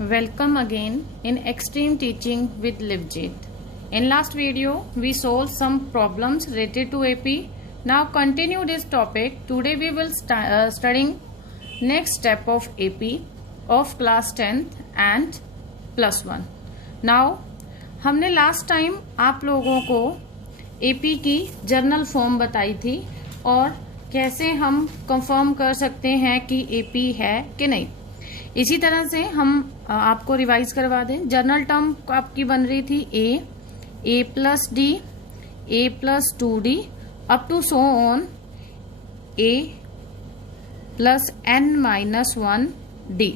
Welcome again in Extreme Teaching with Livjit. In last video, we solved some problems related to AP. Now continue this topic. Today we will studying next step of AP of class 10th and plus 1. Now हमने last time आप लोगों को AP की journal form बताई थी और कैसे हम कंफर्म कर सकते हैं कि AP है कि नहीं। इसी तरह से हम आपको रिवाइज करवा दें। जर्नल टर्म आपकी बन रही थी a plus d, a plus 2d up to so on a plus n minus 1d।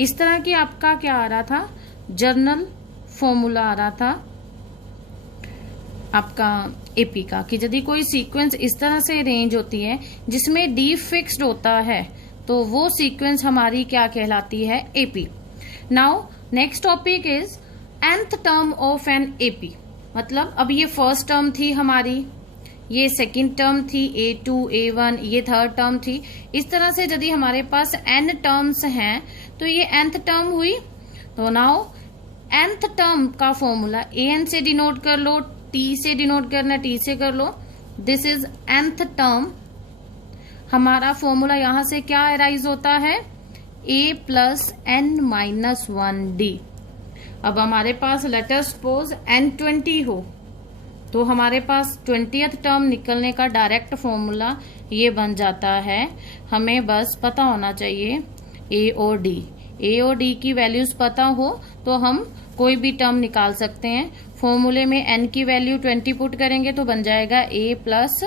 इस तरह की आपका क्या आ रहा था, जर्नल फॉर्मूला आ रहा था आपका एपी का, कि यदि कोई सीक्वेंस इस तरह से अरेंज होती है जिसमें डी फिक्स्ड होता है तो वो सीक्वेंस हमारी क्या कहलाती है, AP. Now next topic is nth term of an AP. मतलब अब ये फर्स्ट टर्म थी हमारी, ये सेकंड टर्म थी A2 A1, ये थर्ड टर्म थी। इस तरह से यदि हमारे पास n टर्म्स हैं तो ये nth टर्म हुई। तो नाउ nth टर्म का फॉर्मूला an से डिनोट कर लो, t से डिनोट करना, t से कर लो। This is nth term. हमारा फॉर्मूला यहां से क्या अराइज होता है, a plus n minus 1d। अब हमारे पास लेटर सपोज n 20 हो तो हमारे पास 20th टर्म निकलने का डायरेक्ट फॉर्मूला ये बन जाता है। हमें बस पता होना चाहिए a और d की वैल्यूज पता हो तो हम कोई भी टर्म निकाल सकते हैं। फॉर्मूले में n की वैल्यू 20 पुट करेंगे तो बन जाएगा a plus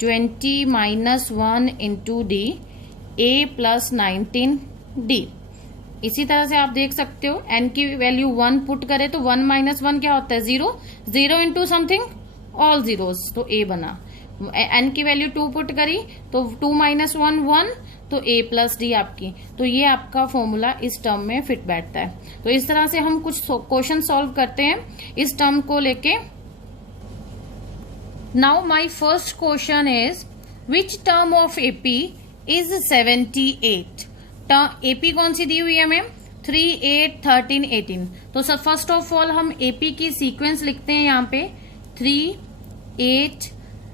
20 minus 1 into D, a plus 19d। इसी तरह से आप देख सकते हो n की वैल्यू 1 पुट करे तो 1 माइनस 1 क्या होता है, 0 इंटू समथिंग ऑल जीरोस, तो a बना। n की वैल्यू 2 पुट करी तो 2 माइनस 1 1, तो a प्लस डी आपकी। तो ये आपका फॉर्मूला इस टर्म में फिट बैठता है। तो इस तरह से हम कुछ क्वेश्चन सॉल्व करते हैं इस टर्म को लेके। Now my first question is which term of AP is 78? AP कौन सी दी हुई है हमें, 3, 8, 13, 18। तो सब फर्स्ट ऑफ ऑल हम AP की सीक्वेंस लिखते हैं यहाँ पे 3, 8,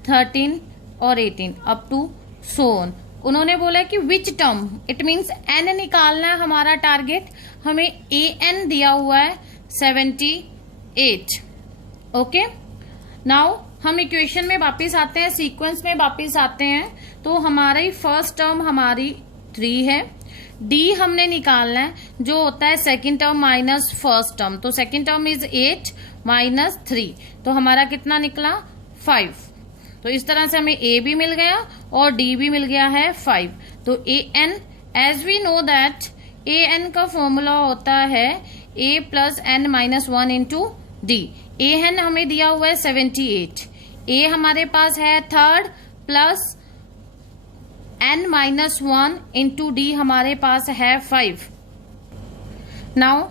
13 और 18 अप टू सो ऑन। उन्होंने बोला कि which term, it means n निकालना है हमारा टारगेट। हमें an दिया हुआ है 78। ओके, नाउ हम इक्वेशन में वापस आते हैं, सीक्वेंस में वापस आते हैं। तो हमारी फर्स्ट टर्म हमारी 3 है, d हमने निकालना है जो होता है second term minus first term. तो सेकंड टर्म इज 8 माइनस 3, तो हमारा कितना निकला 5। तो इस तरह से हमें a भी मिल गया और d भी मिल गया है 5। तो an, as we know that an का फॉर्मूला होता है a plus n minus 1 into d. an हमें दिया हुआ है 78, a हमारे पास है third plus n minus 1 into D हमारे पास है 5। नाउ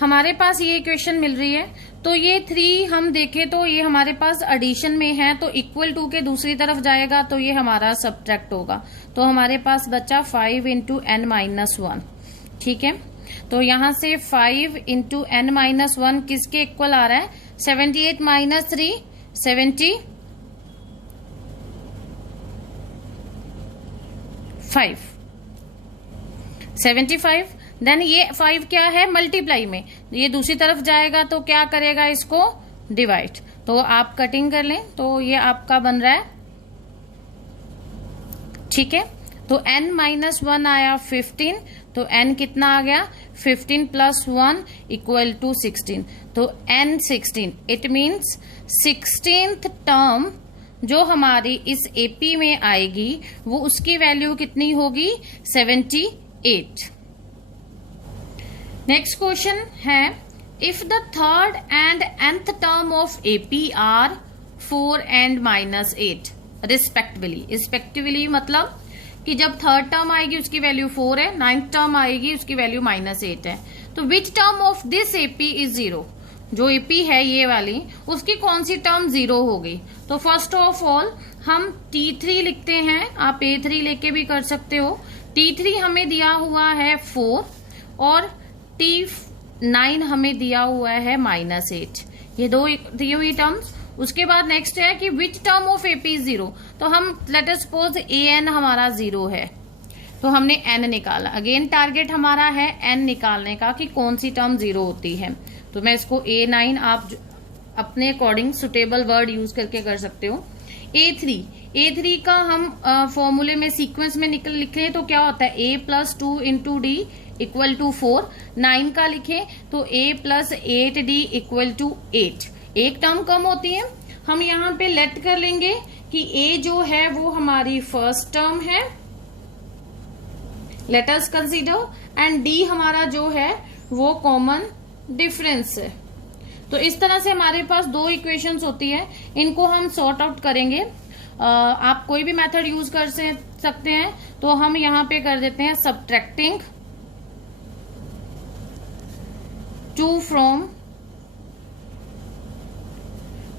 हमारे पास ये इक्वेशन मिल रही है। तो ये 3 हम देखें तो ये हमारे पास एडिशन में है, तो इक्वल टू के दूसरी तरफ जाएगा तो ये हमारा सब्ट्रैक्ट होगा। तो हमारे पास बचा 5 इंटू n माइनस 1। ठीक है, तो यहां से 5 इंटू n माइनस 1 किसके इक्वल आ रहा है, 78 माइनस 3 75। देन ये 5 क्या है, मल्टीप्लाई में, ये दूसरी तरफ जाएगा तो क्या करेगा, इसको डिवाइड। तो आप कटिंग कर लें तो ये आपका बन रहा है। ठीक है, तो n माइनस 1 आया 15, तो n कितना आ गया, 15 प्लस 1 इक्वल टू 16। तो n 16, it means 16th term जो हमारी इस AP में आएगी वो उसकी वैल्यू कितनी होगी, 78। नेक्स्ट क्वेश्चन है if the third and nth term of AP are 4 and minus 8 respectively मतलब कि जब थर्ड टर्म आएगी उसकी वैल्यू 4 है, 9th टर्म आएगी उसकी वैल्यू माइनस 8 है। तो विच term of this AP is 0? जो AP है ये वाली, उसकी कौन सी टर्म 0 होगी? तो फर्स्ट ऑफ ऑल हम T3 लिखते हैं, आप A3 लेके भी कर सकते हो। T3 हमें दिया हुआ है 4 और 59 हमें दिया हुआ है -8, ये दो दी हुई टर्म्स। उसके बाद नेक्स्ट है कि which term of AP is 0, तो हम लेट अस सपोज an हमारा 0 है, तो हमने n निकाला। अगेन टारगेट हमारा है n निकालने का कि कौन सी टर्म 0 होती है। तो मैं इसको A9 आप अपने अकॉर्डिंग सुटेबल वर्ड यूज करके कर सकते हो। A3 का हम फॉर्मूले में सीक्वेंस में लिखें तो क्या होता है, a + 2 × d = 4। 9 का लिखें तो a + 8d = 8। एक टर्म कम होती है, हम यहाँ पे लेट कर लेंगे कि a जो है वो हमारी फर्स्ट टर्म है, let us consider, and d हमारा जो है वो कॉमन डिफरेंस है। तो इस तरह से हमारे पास दो इक्वेशंस होती है, इनको हम सॉर्ट आउट करेंगे। आप कोई भी मेथड यूज कर सकते हैं। तो हम यहाँ पे कर देते हैं subtracting 2 from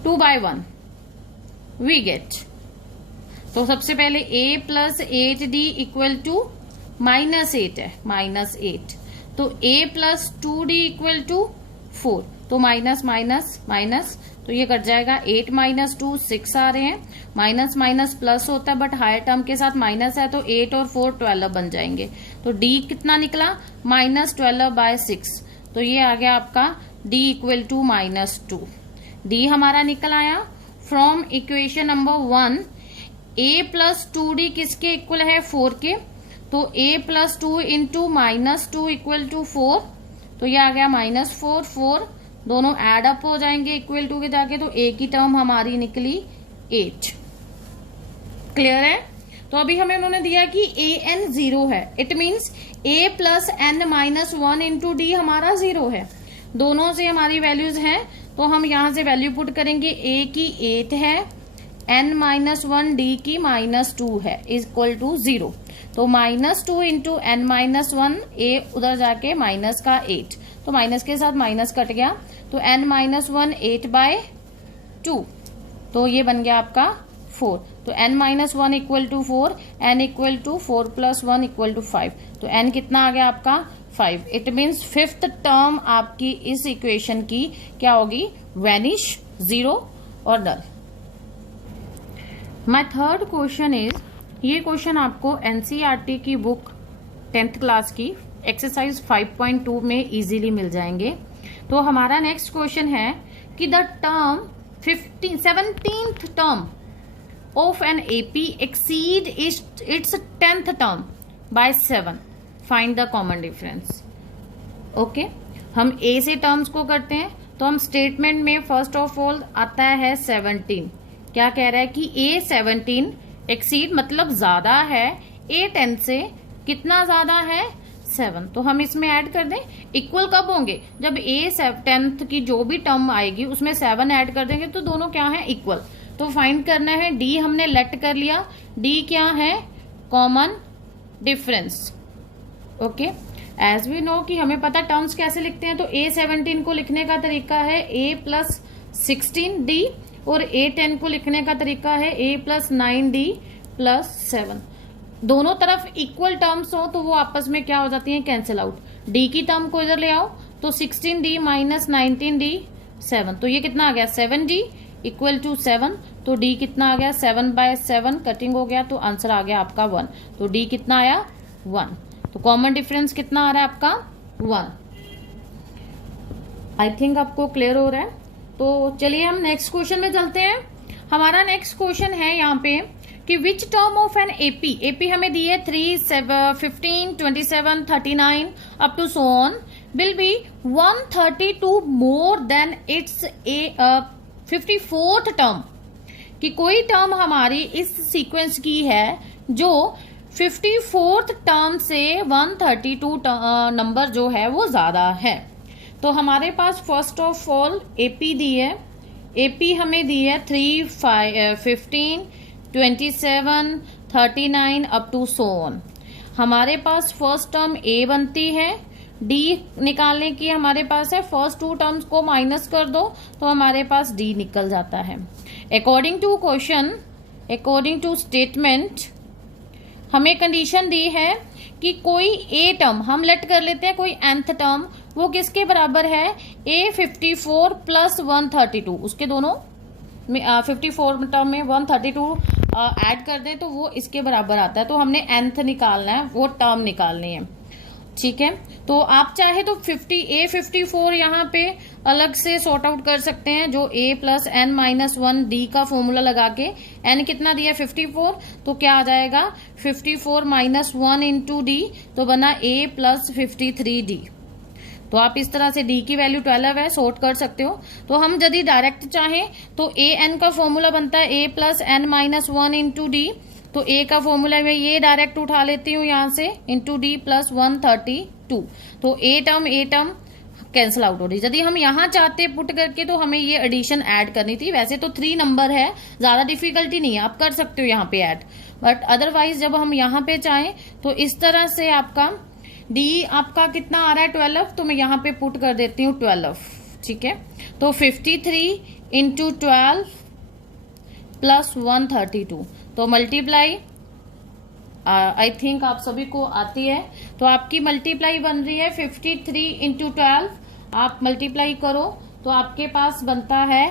2 by 1 we get. तो सबसे पहले a + 8d = -8 है, -8, तो a + 2d = 4, तो माइनस माइनस माइनस, तो ये कट जाएगा। 8 - 2 6 आ रहे हैं, माइनस माइनस प्लस होता है बट हायर टर्म के साथ माइनस है, तो 8 और 4 12 बन जाएंगे। तो d कितना निकला, -12/6, तो ये आ गया आपका d = -2। d हमारा निकल आया from equation number 1। a + 2d किसके इक्वल है, 4 के, तो a + 2 × -2 = 4, तो ये आ गया -4, 4 दोनों एड अप हो जाएंगे इक्वल टू के जाके, तो a की टर्म हमारी निकली 8। क्लियर है। तो अभी हमें उन्होंने दिया कि an 0 है, it means a + n - 1 × d हमारा 0 है। दोनों से हमारी वैल्यूज हैं, तो हम यहां से वैल्यू पुट करेंगे। a की 8 है, n - 1 d की -2 है, = 0। तो -2 × n - 1, a उधर जाके माइनस का 8, तो माइनस के साथ माइनस कट गया, तो n - 1 8/2, तो ये बन गया आपका 4। तो n - 1 = 4, n = 4 + 1 = 5, तो n कितना आ गया आपका 5। इट मीन्स 5th टर्म आपकी इस इक्वेशन की क्या होगी, वैनिश, 0 और नल। माय थर्ड क्वेश्चन इज, ये क्वेश्चन आपको एनसीईआरटी की बुक 10th क्लास की एक्सरसाइज 5.2 में इजीली मिल जाएंगे। तो हमारा नेक्स्ट क्वेश्चन है कि the term 17th term of an AP exceed it's 10th term by 7, find the common difference. Okay, हम ए से टर्म्स को करते हैं, तो हम स्टेटमेंट में फर्स्ट ऑफ ऑल आता है 17। क्या कह रहा है कि a 17 एक्सीड मतलब ज्यादा है a 10 से, कितना ज्यादा है, 7। तो हम इसमें ऐड कर दें। इक्वल कब होंगे, जब a 10th की जो भी टर्म आएगी उसमें 7 ऐड कर देंगे, तो दोनों क्या है, इक्वल। तो फाइंड करना है, d हमने लेट कर लिया, d क्या है, common difference. Okay, as we know कि हमें पता टर्म्स कैसे लिखते हैं, तो a 17 को लिखने का तरीका है a + 16d, और a 10 को लिखने का तरीका है a + 9d + 7। दोनों तरफ इक्वल टर्म्स हो तो वो आपस में क्या हो जाती हैं, कैंसिल आउट। d की टर्म को इधर ले आओ, तो 16d - 19d 7, तो ये कितना आ गया, 7d = 7, तो d कितना आ गया, 7/7 कटिंग हो गया, तो आंसर आ गया आपका 1। तो d कितना आया, 1। तो कॉमन डिफरेंस कितना आ रहा है आपका, 1। आई थिंक आपको क्लियर हो रहा है। तो चलिए हम नेक्स्ट क्वेश्चन में चलते हैं। हमारा नेक्स्ट क्वेश्चन है यहाँ पे कि which term of an AP हमें दी है 3, 15, 27, 39 up to so on will be 132 more than it's 54th term. कि कोई टर्म हमारी इस सीक्वेंस की है जो 54th टर्म से 132 नंबर जो है वो ज्यादा है। तो हमारे पास फर्स्ट ऑफ ऑल एपी दी है, एपी हमें दी है 3, 15, 27, 39 अप टू सो ऑन। हमारे पास फर्स्ट टर्म ए बनती है, डी निकालने की हमारे पास है, फर्स्ट 2 टर्म्स को माइनस कर दो तो हमारे पास डी निकल जाता है। According to question, according to statement हमें कंडीशन दी है कि कोई ए टर्म हम लेट कर लेते हैं, कोई nth टर्म वो किसके बराबर है, A54 प्लस 132, उसके दोनों 54 टर्म में 132 ऐड कर दें तो वो इसके बराबर आता है। तो हमने nth निकालना है, वो टर्म निकालनी है, ठीक है। तो आप चाहे तो A54 यहाँ पे अलग से सॉर्ट आउट कर सकते हैं, जो A plus n minus 1 D का फॉर्मूला लगा के, n कितना दिया 54, तो क्या आ जाएगा 54 माइनस 1 इंटू D, तो बना A प्लस 53D। तो आप इस तरह से D की वैल्यू 12 है, सॉर्ट कर सकते हो। तो हम यदि डायरेक्ट चाहें तो AN का फॉर्मूला बनता है A plus n minus 1 into D, तो A का फॉर्मूला मैं ये डायरेक्ट उठा लेती हूँ यहाँ से, इंटू D प्लस 132। तो A टर्म कैंसिल आउट हो रही। यदि हम यहाँ चाहते पुट करके तो हमें ये एडिशन ऐड करनी थी। वैसे तो 3 नंबर है, ज्यादा डिफिकल्टी नहीं है, आप कर सकते हो यहाँ पे ऐड, बट अदरवाइज जब हम यहाँ पे चाहें तो इस तरह से आपका D आपका कितना आ रहा है 12, तो मैं यहाँ पे पुट कर देती हूँ 12, ठीक है। तो 53 इंटू 12 प्लस 132, तो मल्टीप्लाई आई थिंक आप सभी को आती है। तो आपकी मल्टीप्लाई बन रही है 53 इंटू 12, आप मल्टीप्लाई करो तो आपके पास बनता है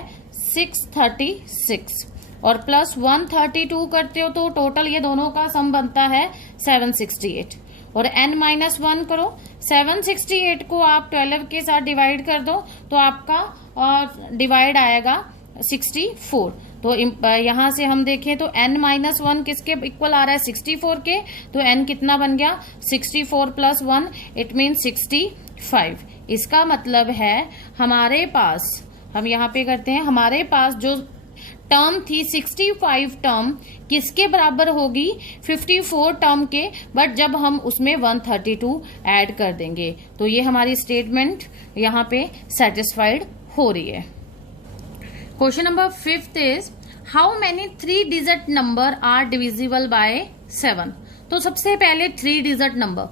636, और प्लस 132 करते हो तो टोटल ये दोनों का सम बनता है 768, और n माइनस 1 करो, 768 को आप 12 के साथ डिवाइड कर दो तो आपका डिवाइड आएगा 64। तो यहां से हम देखें तो n माइनस 1 किसके इक्वल आ रहा है 64 के, तो n कितना बन गया 64 प्लस 1, इट मीन 65। इसका मतलब है हमारे पास, हम यहाँ पे करते हैं, हमारे पास जो टर्म थी 65 टर्म किसके बराबर होगी 54 टर्म के, बट जब हम उसमें 132 ऐड कर देंगे तो ये हमारी स्टेटमेंट यहाँ पे सेटिस्फाइड हो रही है। Question number 5 is how many 3 digit number are divisible by 7। तो सबसे पहले 3 डिजिट नंबर,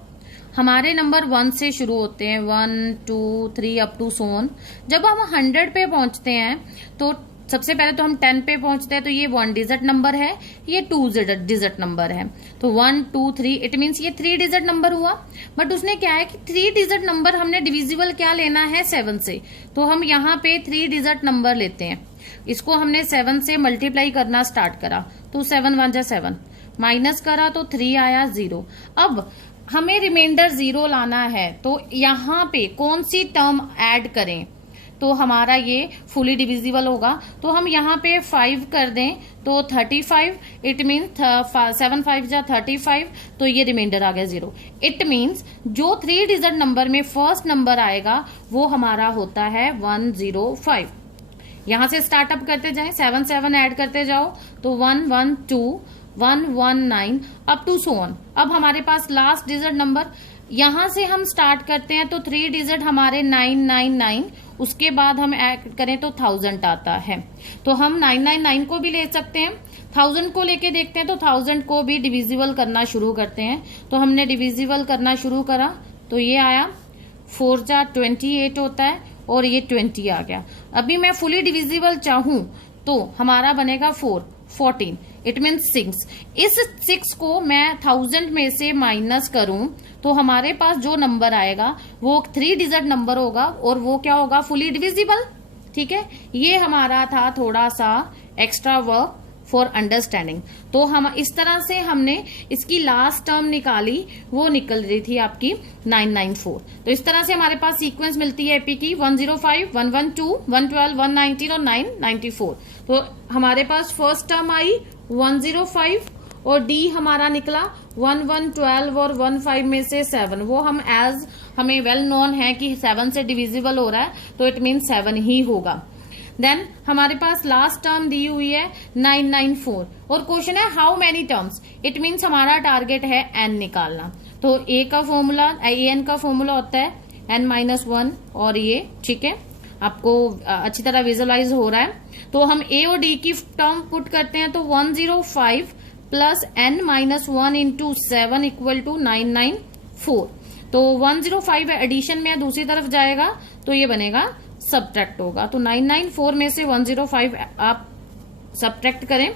हमारे नंबर 1 से शुरू होते हैं, 1 2 3 अप टू सो ऑन। जब हम 100 पे पहुंचते हैं तो सबसे पहले तो हम 10 पे पहुंचते हैं, तो ये 1 डिजिट नंबर है, ये 2 डिजिट नंबर है। तो 1 2 3 इट मीन्स ये 3 डिजिट नंबर हुआ। बट उसने क्या है कि 3 डिजिट नंबर हमने डिविजिबल क्या लेना है 7 से, तो हम यहाँ पे 3 डिजिट नंबर लेते हैं। इसको हमने 7 से मल्टीप्लाई करना स्टार्ट करा, तो 7 1 जा 7, माइनस करा तो 3 आया 0। अब हमें रिमाइंडर 0 लाना है, तो यहाँ पे कौन सी टर्म ऐड करें तो हमारा ये फुली डिविजिबल होगा। तो हम यहाँ पे 5 कर दें तो 35, इट मीन 7 5 जा 35, तो ये रिमाइंडर आ गया 0। इट मीन्स जो 3 डिजिट नंबर में फर्स्ट नंबर आएगा वो हमारा होता है 105। यहां से स्टार्टअप करते जाएं, 7 7 ऐड करते जाओ तो 1 1 2 1 1 9 अप टू सो ऑन। अब हमारे पास लास्ट डिजिट नंबर, यहां से हम स्टार्ट करते हैं तो 3 डिजिट हमारे 999, उसके बाद हम ऐड करें तो 1000 आता है। तो हम 999 को भी ले सकते हैं, 1000 को लेके देखते हैं, तो 1000 को भी डिविजिबल करना शुरू करते हैं। तो हमने डिविजिबल करना शुरू करा तो ये आया 4 जा 28 होता है, और ये 20 आ गया। अभी मैं फुली डिविजिबल चाहूं तो हमारा बनेगा 14, इट मीन 6। इस 6 को मैं 1000 में से माइनस करूं तो हमारे पास जो नंबर आएगा वो 3 डिजिट नंबर होगा, और वो क्या होगा फुली डिविजिबल, ठीक है। ये हमारा था थोड़ा सा एक्स्ट्रा वर्क फॉर अंडरस्टैंडिंग। तो हम इस तरह से हमने इसकी लास्ट टर्म निकाली, वो निकल रही थी आपकी 994। तो इस तरह से हमारे पास सीक्वेंस मिलती है एपी की 105 112 112 119 और 994। तो हमारे पास फर्स्ट टर्म आई 105 और डी हमारा निकला 1 1 12 और 1 5 में से 7। वो हम एज हमें वेल नोन है कि 7 से डिविजिबल हो रहा है, तो इट मीन 7 ही होगा। देन हमारे पास लास्ट टर्म दी हुई है 994, और क्वेश्चन है how many terms, it means हमारा टारगेट है n निकालना। तो a का फॉर्मूला an का फॉर्मूला होता है n-1, और ये ठीक है आपको अच्छी तरह विजुअलाइज हो रहा है। तो हम a और d की टर्म पुट करते हैं तो 105 plus n-1 into 7 equal to 994। तो 105 एडिशन में दूसरी तरफ जाएगा तो ये बनेगा सब्ट्रैक्ट होगा। तो 994 में से 105 आप सब्ट्रैक्ट करें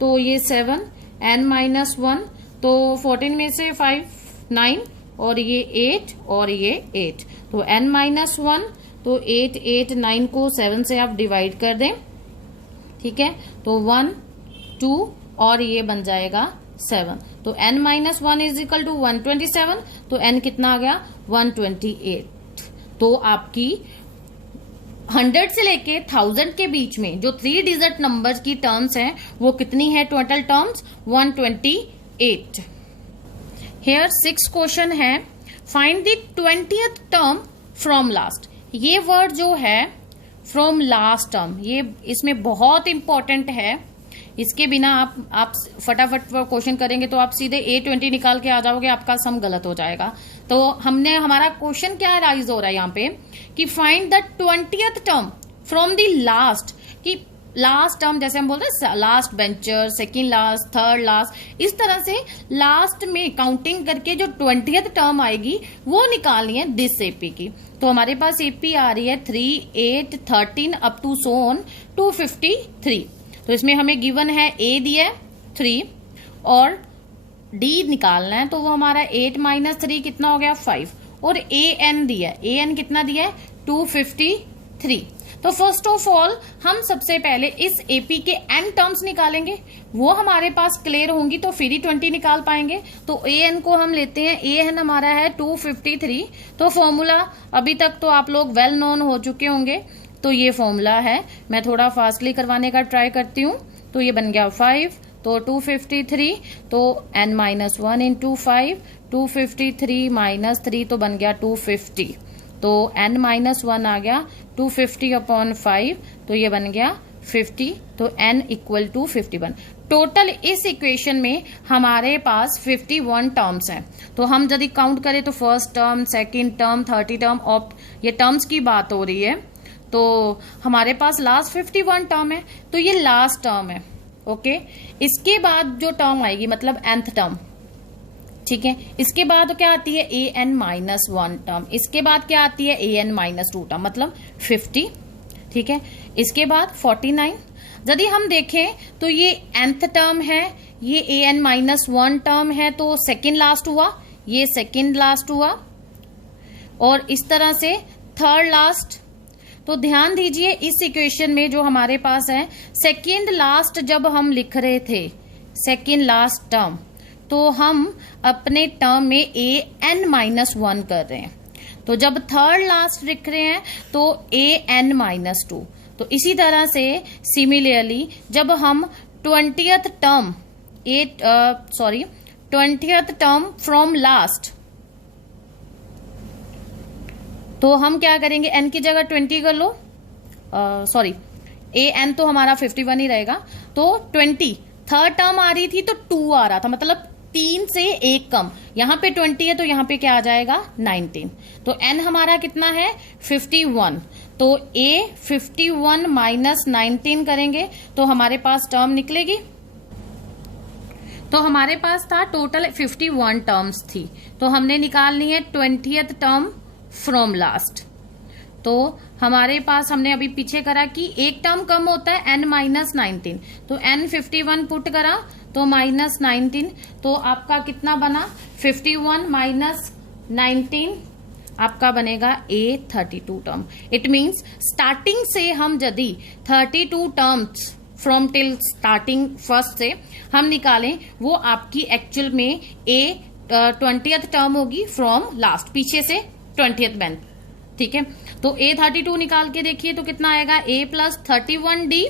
तो ये 7 n-1, तो 14 में से 5 9, और ये 8 और ये 8, तो n-1, तो 8 8 9 को 7 से आप डिवाइड कर दें, ठीक है, तो 1 2 और ये बन जाएगा 7, तो n-1 इज इक्वल टू 127, तो n कितना आ गया 128। तो आपकी 100 से लेके 1000 के बीच में जो 3 डिजिट नंबर्स की टर्म्स हैं वो कितनी है टोटल टर्म्स 128। हियर 6 क्वेश्चन है, find the 20th term from last. ये वर्ड जो है फ्रॉम लास्ट टर्म, ये इसमें बहुत इंपॉर्टेंट है, इसके बिना आप फटाफट क्वेश्चन करेंगे तो आप सीधे A20 निकाल के आ जाओगे, आपका सम गलत हो जाएगा। तो हमारा क्वेश्चन क्या राइज हो रहा है यहाँ पे कि find the 20th term from the last, कि लास्ट टर्म जैसे हम बोलते हैं last bencher, second last, third last, इस तरह से लास्ट में काउंटिंग करके जो 20th टर्म आएगी वो निकालनी है दिस एपी की। तो हमारे पास एपी आ रही है 3 8 13 अप टू सो ऑन 253। तो इसमें हमें गिवन है ए दिया है 3 और डी निकालना है, तो वो हमारा 8 - 3 कितना हो गया 5, और ए एन दिया है, ए एन कितना दिया है 253। तो फर्स्ट ऑफ ऑल हम सबसे पहले इस एपी के एन टर्म्स निकालेंगे, वो हमारे पास क्लियर होंगी तो फिर ही 20 निकाल पाएंगे। तो ए एन को हम लेते हैं, ए एन हमारा है 253। तो फॉर्मूला अभी तक तो आप लोग वेल नोन हो चुके होंगे, तो ये फॉर्मूला है, मैं थोड़ा फास्टली करवाने का ट्राई करती हूँ। तो ये बन गया 5, तो 253, तो n-1 इंटू 5, 253 - 3 तो बन गया 250, तो n-1 आ गया 250 अपॉन 5, तो ये बन गया 50, तो n इक्वल टू 51। टोटल इस इक्वेशन में हमारे पास 51 टर्म्स हैं। तो हम यदि काउंट करें तो first term, second term, 30 term, और ये टर्म्स की बात हो रही है, तो हमारे पास लास्ट 51 टर्म है, तो ये लास्ट टर्म है। ओके, इसके बाद जो टर्म आएगी मतलब nth टर्म, ठीक है, इसके बाद क्या आती है an-1 टर्म, इसके बाद क्या आती है an-2 टर्म, मतलब 50, ठीक है, इसके बाद 49। यदि हम देखें तो ये nth टर्म है, ये an-1 टर्म है, तो सेकेंड लास्ट हुआ, ये सेकेंड लास्ट हुआ, और इस तरह से थर्ड लास्ट। तो ध्यान दीजिए इस इक्वेशन में जो हमारे पास है सेकेंड लास्ट, जब हम लिख रहे थे सेकेंड लास्ट टर्म, तो हम अपने टर्म में an-1 कर रहे हैं, तो जब थर्ड लास्ट लिख रहे हैं तो an-2। तो इसी तरह से सिमिलरली जब हम 20th टर्म फ्रॉम लास्ट, तो हम क्या करेंगे, n की जगह 20 कर लो, सॉरी an तो हमारा 51 ही रहेगा, तो 20 थर्ड टर्म आ रही थी तो 2 आ रहा था, मतलब 3 से 1 कम, यहाँ पे 20 है तो यहाँ पे क्या आ जाएगा 19, तो n हमारा कितना है 51, तो a 51 - 19 करेंगे तो हमारे पास टर्म निकलेगी। तो हमारे पास था टोटल 51 टर्म्स थी, तो हमने निकालनी है 20th टर्म फ्रॉम लास्ट। तो हमारे पास हमने अभी पीछे करा कि एक टर्म कम होता है n-19, तो n51 पुट करा तो -19, तो आपका कितना बना 51 - 19 आपका बनेगा A32 term. It means starting से हम यदि 32 terms from till starting first से हम निकालें, वो आपकी एक्चुअल में A20th टर्म होगी फ्रॉम लास्ट, पीछे से 20th बेंच, ठीक है। तो A32 निकाल के देखिए तो कितना आएगा A + 31D,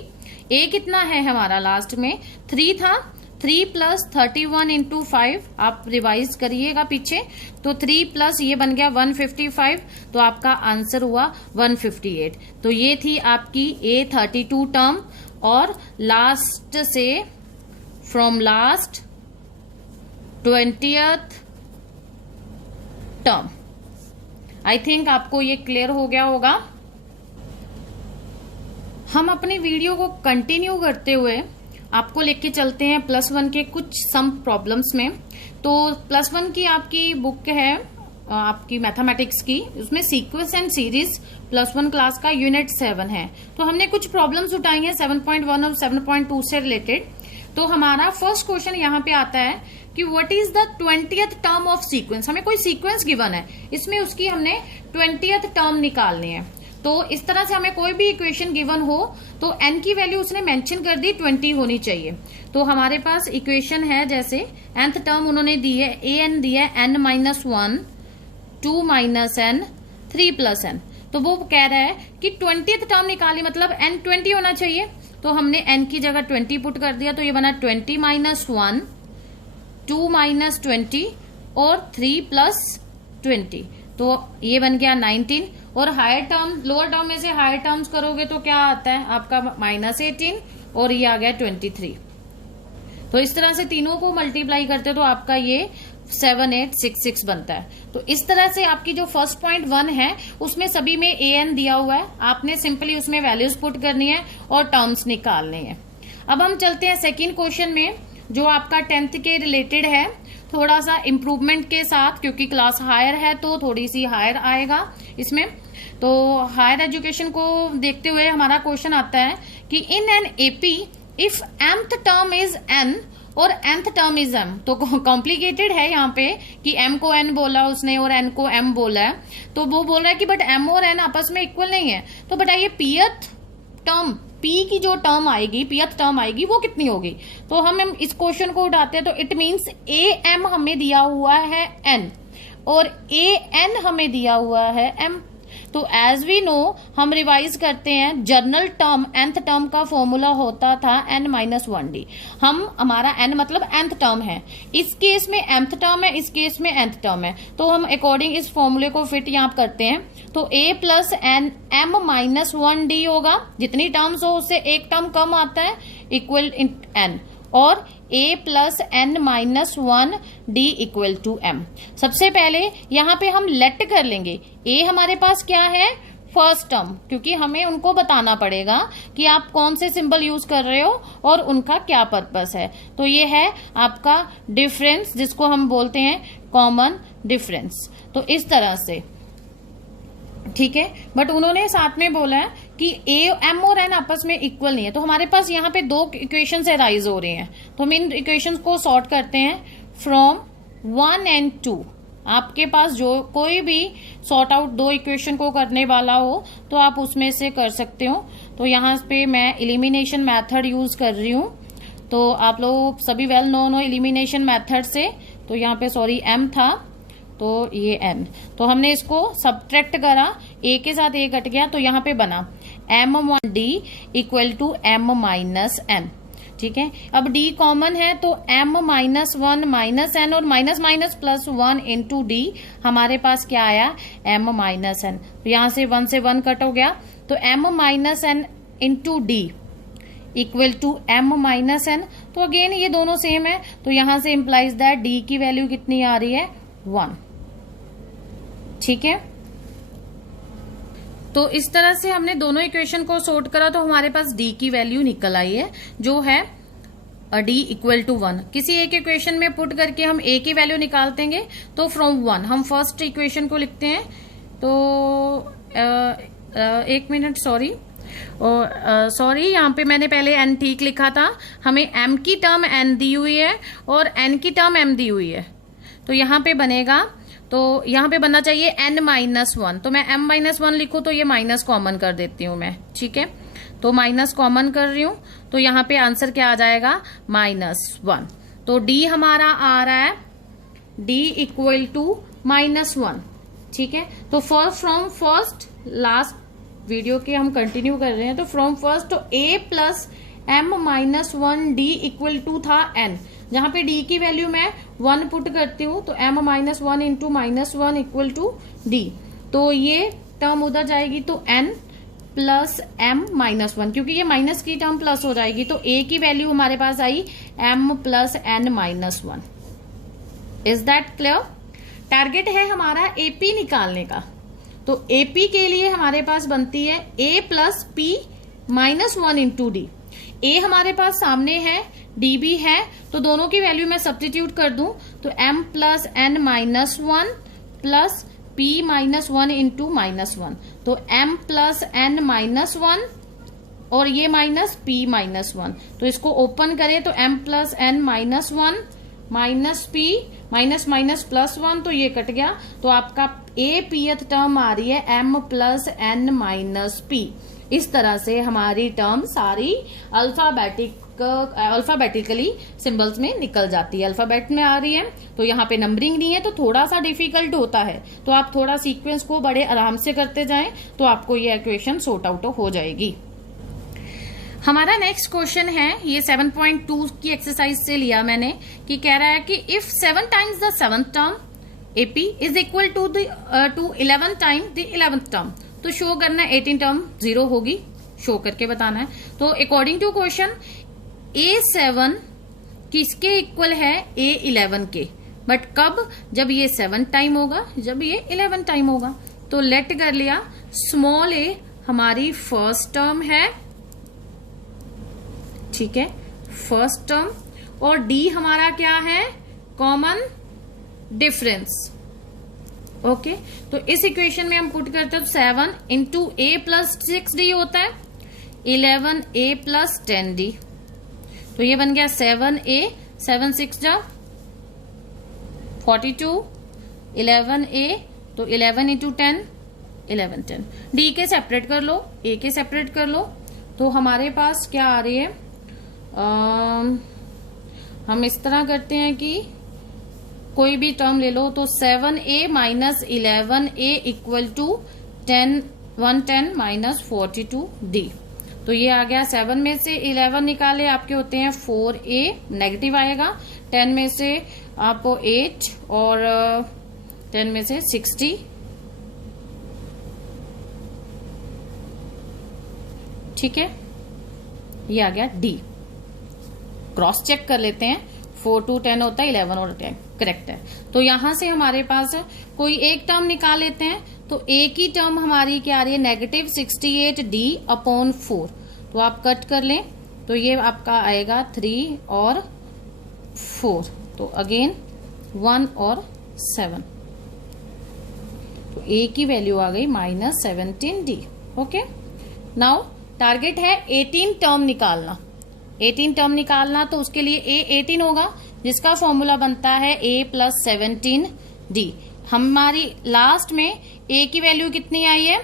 A कितना है हमारा लास्ट में 3 था, 3 + 31 इंटू 5, आप रिवाइज करिएगा पीछे, तो 3 प्लस ये बन गया 155, तो आपका आंसर हुआ 158। तो ये थी आपकी A32 टर्म, और लास्ट से from last 20th term. I think आपको ये क्लियर हो गया होगा। हम अपनी वीडियो को कंटिन्यू करते हुए आपको लेके चलते हैं +1 के कुछ सम प्रॉब्लम्स में। तो +1 की आपकी बुक है आपकी मैथमेटिक्स की, उसमें सीक्वेंस एंड सीरीज +1 क्लास का यूनिट 7 है। तो हमने कुछ प्रॉब्लम्स उठाई हैं 7.1 और 7.2 से रिलेटेड। तो हमारा फर्स्ट क्वेश्चन यहाँ पे आता है कि what is the 20th term of sequence. हमें कोई सीक्वेंस गिवन है, इसमें उसकी हमने 20th टर्म निकालनी है। तो इस तरह से हमें कोई भी इक्वेशन गिवन हो तो n की वैल्यू उसने मेंशन कर दी 20 होनी चाहिए। तो हमारे पास इक्वेशन है, जैसे nth टर्म उन्होंने दी है, an दिया है n-1, 2 - n, 3 + n। तो वो कह रहा है कि 20th टर्म निकाली, मतलब n 20 होना चाहिए। तो हमने n की जगह 20 पुट कर दिया, तो ये बना 20 - 1, 2 - 20 और 3 + 20, तो ये बन गया 19। और हायर टर्म, लोअर टर्म में से हायर टर्म्स करोगे तो क्या आता है आपका -18 और ये आ गया 23। तो इस तरह से तीनों को मल्टीप्लाई करते हो तो आपका ये 7866 बनता है। तो इस तरह से आपकी जो फर्स्ट पॉइंट 1 है उसमें सभी में an दिया हुआ है, आपने सिंपली उसमें वैल्यूज पुट करनी है और टर्म्स निकालने हैं। अब हम चलते हैं सेकंड क्वेश्चन में, जो आपका 10th के रिलेटेड है, थोड़ा सा इम्प्रूवमेंट के साथ, क्योंकि क्लास हायर है तो थोड़ी सी हायर आएगा इसमें। तो हायर एजुकेशन को देखते हुए हमारा क्वेश्चन आता है कि in an AP if mth term is n और nth टर्म इज m। तो कॉम्प्लिकेटेड है यहाँ पे कि m को n बोला उसने और n को m बोला है, तो वो बोल रहा है कि बट m और n आपस में इक्वल नहीं है। तो बताइए pth टर्म, p की जो टर्म आएगी, pth टर्म आएगी, वो कितनी होगी। तो हम इस क्वेश्चन को उठाते हैं, तो इट मीन्स am हमें दिया हुआ है n और an हमें दिया हुआ है m। तो एज वी नो, हम रिवाइज करते हैं, जर्नल टर्म nth टर्म का फॉर्मूला होता था n-1d। हमारा n मतलब nth टर्म है, इस केस में mth टर्म है, इस केस में nth टर्म है। तो हम अकॉर्डिंग इस फॉर्मूले को फिट यहाँ करते हैं, तो a + n m-1d होगा। जितनी टर्म्स हो उससे एक टर्म कम आता है, इक्वल n, और a + n-1d = m। सबसे पहले यहाँ पे हम लेट कर लेंगे, a हमारे पास क्या है, फर्स्ट टर्म, क्योंकि हमें उनको बताना पड़ेगा कि आप कौन से सिंबल यूज कर रहे हो और उनका क्या पर्पस है। तो ये है आपका डिफरेंस, जिसको हम बोलते हैं कॉमन डिफरेंस। तो इस तरह से, ठीक है। बट उन्होंने साथ में बोला है कि m और n आपस में इक्वल नहीं है। तो हमारे पास यहाँ पे दो इक्वेशन राइज हो रही हैं, तो हम इन इक्वेशंस को सॉर्ट करते हैं फ्रॉम 1 and 2। आपके पास जो कोई भी सॉर्ट आउट दो इक्वेशन को करने वाला हो तो आप उसमें से कर सकते हो। तो यहाँ पे मैं एलिमिनेशन मेथड यूज कर रही हूँ, तो आप लोग सभी वेल नोन हो एलिमिनेशन मेथड से। तो यहाँ पे सॉरी m था, तो ये n, तो हमने इसको सब्ट्रैक्ट करा, a के साथ a कट गया, तो यहाँ पे बना m1d = m-n। ठीक है, अब d कॉमन है तो m-1 -n और -+ 1 × d हमारे पास क्या आया, m-n। तो यहाँ से 1 से 1 कट हो गया, तो m-n × d = m-n। तो अगेन ये दोनों सेम है, तो यहाँ से इम्प्लाइज दैट d की वैल्यू कितनी आ रही है, 1। ठीक है, तो इस तरह से हमने दोनों इक्वेशन को सॉर्ट करा, तो हमारे पास d की वैल्यू निकल आई है, जो है d = 1। किसी एक इक्वेशन में पुट करके हम a की वैल्यू निकाल देंगे, तो फ्रॉम 1 हम फर्स्ट इक्वेशन को लिखते हैं। तो एक मिनट, सॉरी यहाँ पे मैंने पहले n ठीक लिखा था, हमें m की टर्म n दी हुई है और n की टर्म m दी हुई है। तो यहाँ पे बनेगा, तो यहाँ पे बनना चाहिए n-1, तो मैं m-1 लिखूं तो ये माइनस कॉमन कर देती हूँ मैं। ठीक है, तो माइनस कॉमन कर रही हूँ, तो यहाँ पे आंसर क्या आ जाएगा, -1। तो d हमारा आ रहा है d = -1। ठीक है, तो फ्रॉम फर्स्ट, लास्ट वीडियो के हम कंटिन्यू कर रहे हैं, तो फ्रॉम फर्स्ट, तो a + m-1d = था n, जहां पे d की वैल्यू मैं 1 पुट करती हूँ, तो m-1 × -1 = d। तो ये टर्म उधर जाएगी, तो n + m-1, क्योंकि ये माइनस की टर्म प्लस हो जाएगी, तो a की वैल्यू हमारे पास आई m + n-1। Is that clear. Target है हमारा AP निकालने का, तो AP के लिए हमारे पास बनती है a + p - 1 × d। a हमारे पास सामने है, d भी है, तो दोनों की वैल्यू मैं सब्स्टिट्यूट कर दूं, तो m + n-1 + p - 1 × -1, तो m + n-1 और ये माइनस p - 1, तो इसको ओपन करें तो m + n-1 minus P, minus minus plus 1, तो ये कट गया, तो आपका ए पीथ टर्म आ रही है m plus n minus P. इस तरह से हमारी टर्म सारी अल्फाबेटिकली सिंबल्स में निकल जाती है। अल्फाबेट में आ रही है तो यहाँ पे नंबरिंग नहीं है, तो थोड़ा सा डिफिकल्ट होता है, तो आप थोड़ा सीक्वेंस को बड़े आराम से करते जाएं तो आपको ये इक्वेशन सॉर्ट आउट हो जाएगी। हमारा नेक्स्ट क्वेश्चन है, ये 7.2 की एक्सरसाइज से लिया मैंने, कि कह रहा है कि if 7 times the 7th term AP is equal to 11 time the 11th term, तो शो करना 18 टर्म 0 होगी, शो करके बताना है। तो अकॉर्डिंग टू क्वेश्चन A7 किसके इक्वल है A11 के, बट कब, जब ये 7 टाइम होगा, जब ये 11 टाइम होगा। तो लेट कर लिया, स्मॉल a हमारी फर्स्ट टर्म है, ठीक है, फर्स्ट टर्म, और d हमारा क्या है, कॉमन डिफरेंस। ओके, तो इस इक्वेशन में हम पुट करते हैं, 7 इंटू a प्लस 6d होता है 11a प्लस 10d, तो ये बन गया 7a, 7 6 जा 42, 11a, तो 11 इंटू 10 11 10, d के सेपरेट कर लो, a के सेपरेट कर लो, तो हमारे पास क्या आ रही है, हम इस तरह करते हैं कि कोई भी टर्म ले लो, तो 7a minus 11a equal to 110 minus 42d, तो ये आ गया। 7 में से 11 निकाले आपके होते हैं 4a, नेगेटिव आएगा, 10 में से आपको 8 और 10 में से 60, ठीक है, ये आ गया d। क्रॉस चेक कर लेते हैं, 4 to 10 होता है 11 और 10, करेक्ट है। तो यहां से हमारे पास कोई एक टर्म निकाल लेते हैं, तो एक ही टर्म हमारी क्या आ रही है, नेगेटिव 68d अपॉन 4, तो आप कट कर लें, तो ये आपका आएगा 3 और 4, तो अगेन 1 और 7, तो a की वैल्यू आ गई minus 17d। Okay, now target है 18 टर्म निकालना, 18 टर्म निकालना, तो उसके लिए a 18 होगा, जिसका फॉर्मूला बनता है a प्लस 17d। हमारी लास्ट में a की वैल्यू कितनी आई है,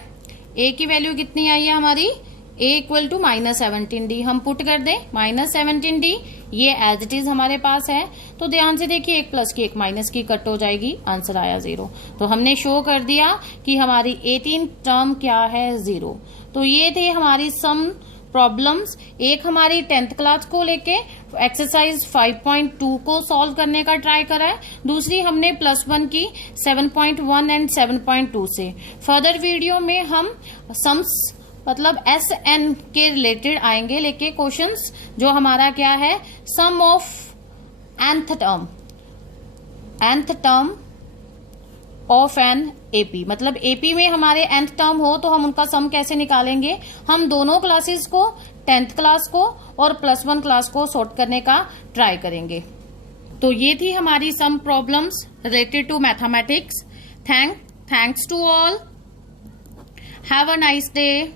a की वैल्यू कितनी आई है हमारी, a equal to minus 17d, हम पुट कर दें माइनस 17d, ये एज इट इज हमारे पास है। तो ध्यान से देखिए, एक प्लस की एक माइनस की कट हो जाएगी, आंसर आया 0। तो हमने शो कर दिया कि हमारी 18 टर्म क्या है, 0। तो ये थे हमारी सम प्रॉब्लम्स, एक हमारी 10th क्लास को लेके एक्सरसाइज 5.2 को सॉल्व करने का ट्राई करा है, दूसरी हमने +1 की 7.1 एंड 7.2 से। फर्दर वीडियो में हम सम्स मतलब SN के रिलेटेड आएंगे लेके क्वेश्चंस, जो हमारा क्या है, sum of nth term of n AP, मतलब AP में हमारे nth टर्म हो तो हम उनका सम कैसे निकालेंगे, हम दोनों क्लासेस को, 10th क्लास को और +1 क्लास को सॉर्ट करने का ट्राई करेंगे। तो ये थी हमारी some problems related to mathematics. Thanks to all, have a nice day.